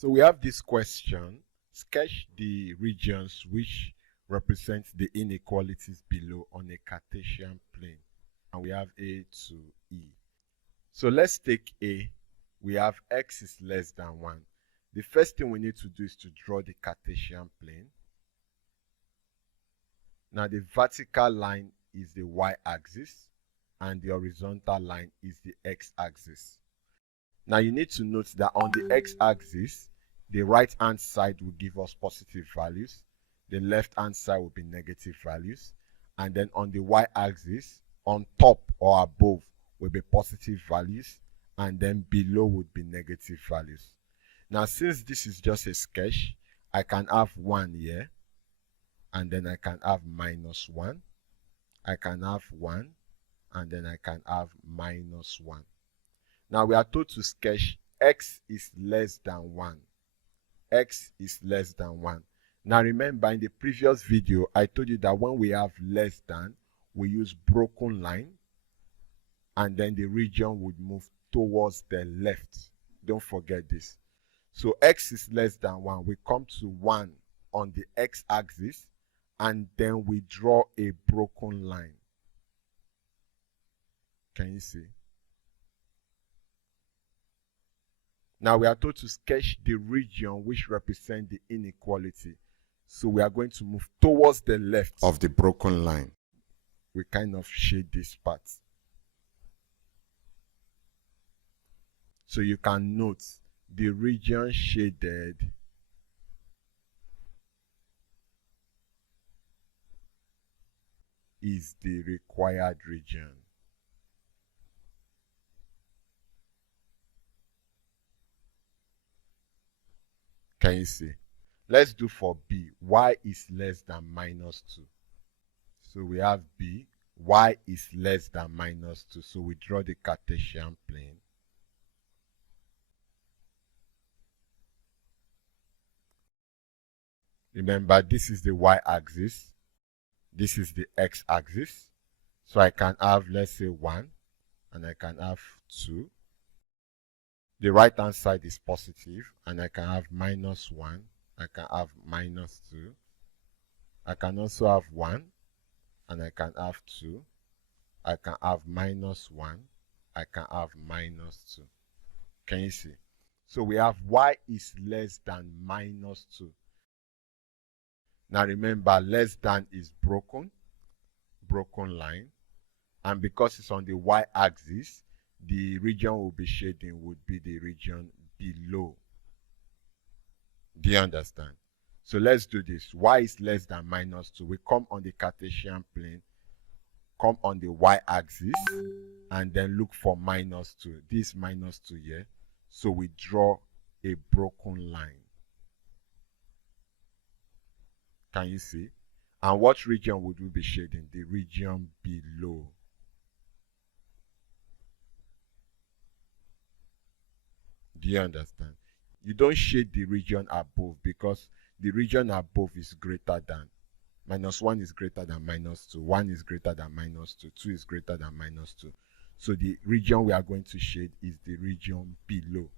So we have this question: sketch the regions which represent the inequalities below on a Cartesian plane. And we have A to E. So let's take A. We have x is less than 1. The first thing we need to do is to draw the Cartesian plane. Now the vertical line is the y-axis and the horizontal line is the x-axis. Now you need to note that on the x-axis, the right-hand side will give us positive values, the left-hand side will be negative values, and then on the y-axis, on top or above will be positive values, and then below would be negative values. Now since this is just a sketch, I can have 1 here, and then I can have -1. I can have 1, and then I can have -1. Now we are told to sketch x is less than 1. X is less than 1. Now remember, in the previous video, I told you that when we have less than, we use broken line, and then the region would move towards the left. Don't forget this. So x is less than 1. We come to 1 on the x-axis, and then we draw a broken line. Can you see? Now we are told to sketch the region which represents the inequality. So we are going to move towards the left of the broken line. We kind of shade this part. So you can note the region shaded is the required region. Can you see? Let's do for B. Y is less than -2. So we have B. Y is less than -2. So we draw the Cartesian plane. Remember, this is the y-axis. This is the x-axis. So I can have, let's say, 1, and I can have 2. The right-hand side is positive, and I can have -1. I can have -2. I can also have 1, and I can have 2. I can have -1. I can have -2. Can you see? So we have y is less than -2. Now remember, less than is broken line, and because it's on the y-axis, the region we'll be shading would be the region below. Do you understand? So let's do this. Y is less than -2. We come on the Cartesian plane, come on the y-axis, and then look for -2. This -2 here. So we draw a broken line. Can you see? And what region would we be shading? The region below. Do you understand? You don't shade the region above because the region above is greater than. -1 is greater than -2. 1 is greater than -2. 2 is greater than -2. So the region we are going to shade is the region below.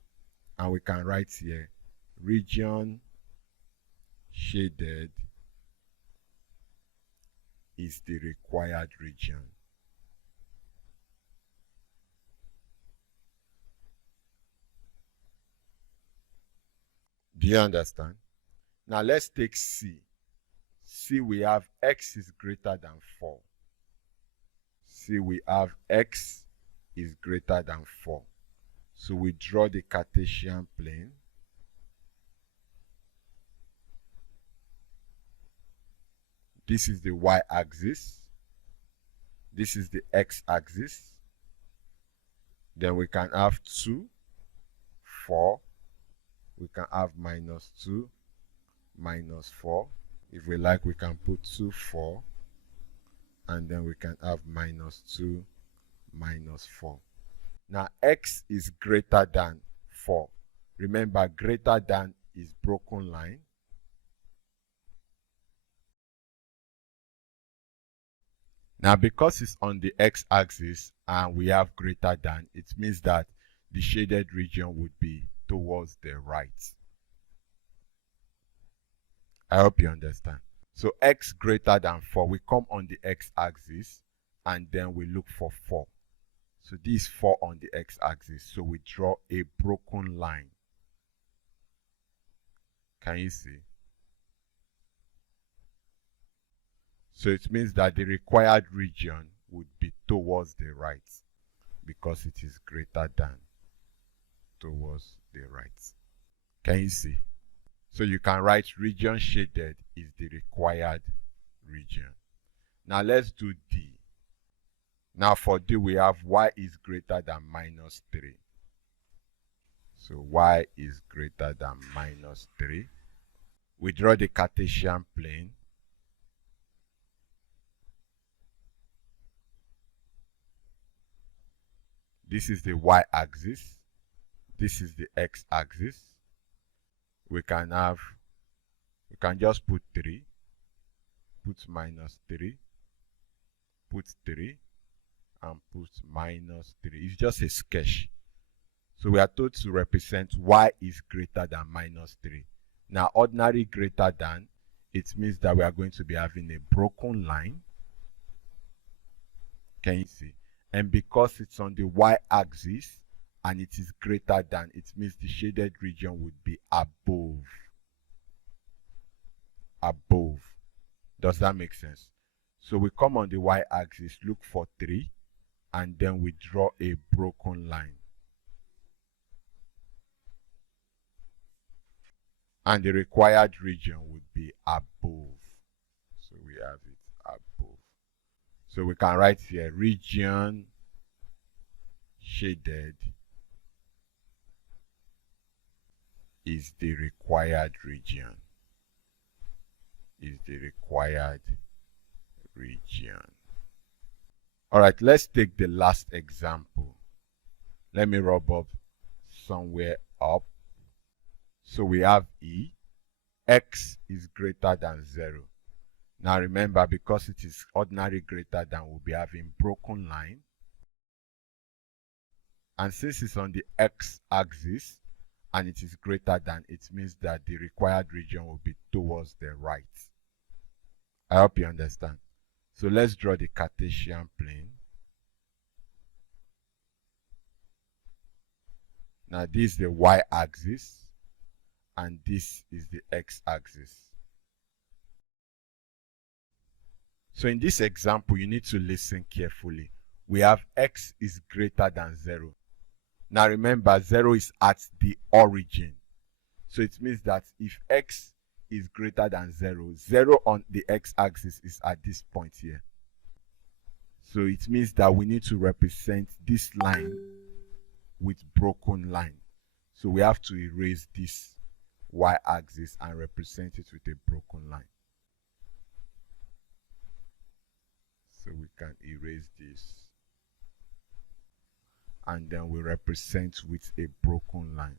And we can write here, region shaded is the required region. Do you understand? Now let's take C. C, we have x is greater than 4. C, we have x is greater than 4. So we draw the Cartesian plane. This is the y-axis. This is the x-axis. Then we can have 2, 4. We can have -2, -4. If we like, we can put 2, 4. And then we can have -2, -4. Now, x is greater than 4. Remember, greater than is broken line. Now, because it's on the x-axis and we have greater than, it means that the shaded region would be towards the right. I hope you understand. So x greater than 4, we come on the x-axis and then we look for 4. So this is 4 on the x-axis. So we draw a broken line. Can you see? So it means that the required region would be towards the right because it is greater than towards the right. Can you see? So you can write region shaded is the required region. Now let's do D. Now for D we have y is greater than minus 3. So y is greater than minus 3. We draw the Cartesian plane. This is the y-axis. This is the x-axis. We can just put 3, put minus 3, put 3, and put minus 3. It's just a sketch. So we are told to represent y is greater than minus 3. Now, ordinary greater than, it means that we are going to be having a broken line. Can you see? And because it's on the y-axis and it is greater than, it means the shaded region would be above. Above. Does that make sense? So we come on the y-axis, look for 3, and then we draw a broken line. And the required region would be above. So we have it above. So we can write here region shaded is the required region. Is the required region. Alright, let's take the last example. Let me rub up somewhere up. So we have E, x is greater than 0. Now remember, because it is ordinary greater than, we'll be having broken line. And since it's on the x-axis and it is greater than, it means that the required region will be towards the right. I hope you understand. So let's draw the Cartesian plane. Now this is the y-axis and this is the x-axis. So in this example, you need to listen carefully. We have x is greater than 0. Now remember, 0 is at the origin. So it means that if x is greater than 0, 0 on the x-axis is at this point here. So it means that we need to represent this line with broken line. So we have to erase this y-axis and represent it with a broken line. So we can erase this. And then we represent with a broken line.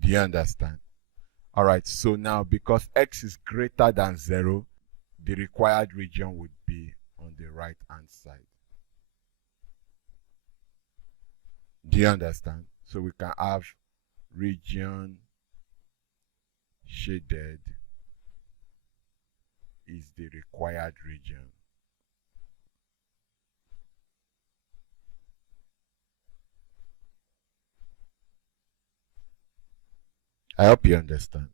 Do you understand? Alright, so now because x is greater than 0, the required region would be on the right hand side. Do you understand? So we can have region shaded is the required region. I hope you understand.